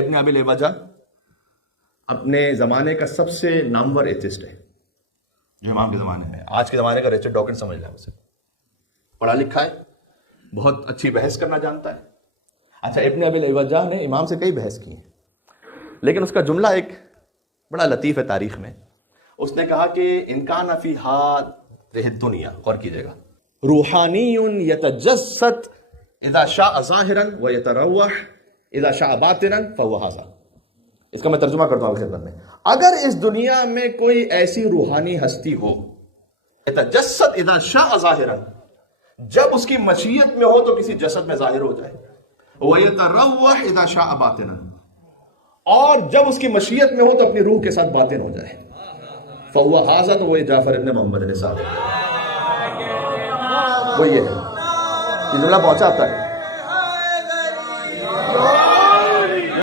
इब्न अबी लेबाजा अपने ज़माने का सबसे नामवर एथिस्ट है, जो इमाम के ज़माने में। आज के ज़माने का रिचर्ड डॉकिंस समझ लें उसे। पढ़ा लिखा है, बहुत अच्छी बहस करना जानता है। अच्छा, इब्न अबी लेबाजा ने इमाम से कई बहस की है, लेकिन उसका जुमला एक बड़ा लतीफ़ है तारीख में। उसने कहा कि इनकान फी हादिहि दुनिया, गौर कीजिएगा, रूहानियुन यतजस्सद इज़ा शाअ ज़ाहिरन व यतरव्वह इज़ा शाअ बातिनन फहुव हाज़ा। इसका मैं तर्जुमा करता हूँ खिदमत में। अगर इस दुनिया में कोई ऐसी रूहानी हस्ती हो, यतजस्सद इज़ा शाअ ज़ाहिरन, जब उसकी मशीयत में हो तो किसी जसद में जाहिर हो जाए, व यतरव्वह इज़ा शाअ बातिनन, और जब उसकी मशीयत में हो तो अपनी रूह के साथ बातिन हो जाए, फहुव हाज़ा, तो वही जाफर इब्न मोहम्मद ने साथ, वो ये है। ये जुमला पहुंचा आता है।